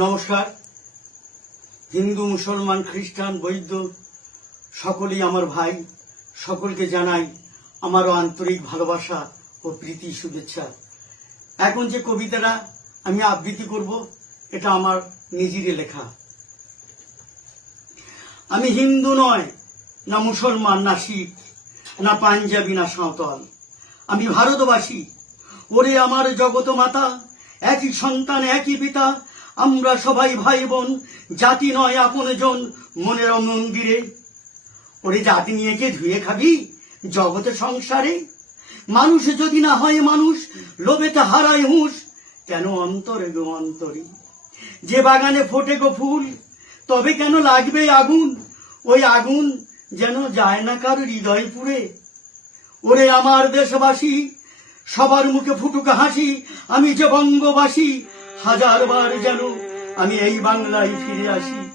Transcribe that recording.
নমস্কার। হিন্দু, মুসলমান, খ্রিস্টান, বৌদ্ধ সকলেই আমার ভাই। সকলকে জানাই আমারও আন্তরিক ভালোবাসা ও প্রীতি শুভেচ্ছা। এখন যে কবিতাটা আমি আবৃত্তি করব এটা আমার নিজেরই লেখা। আমি হিন্দু নয়, না মুসলমান, না শিখ, না পাঞ্জাবি, না সাঁওতাল। আমি ভারতবাসী। ওরে আমার জগত মাতা, একই সন্তান একই পিতা, আমরা সবাই ভাই বোন, জাতি নয় আপনজন মনের মন্দিরে। ওরে জাতি নিয়ে কে ধুয়ে খাবি জগতে সংসারে? মানুষ যদি না হয় মানুষ, লোভেতে হারায় হুঁশ, কেন অন্তরে গো অন্তরে? যে বাগানে ফোটে গো ফুল, তবে কেন লাগবে আগুন? ওই আগুন যেন যায় না কারো হৃদয় পুড়ে। ওরে আমার দেশবাসী, সবার মুখে ফুটুক হাসি, আমি যে বঙ্গবাসী, হাজারবার যেন আমি এই বাংলায় ফিরে আসি।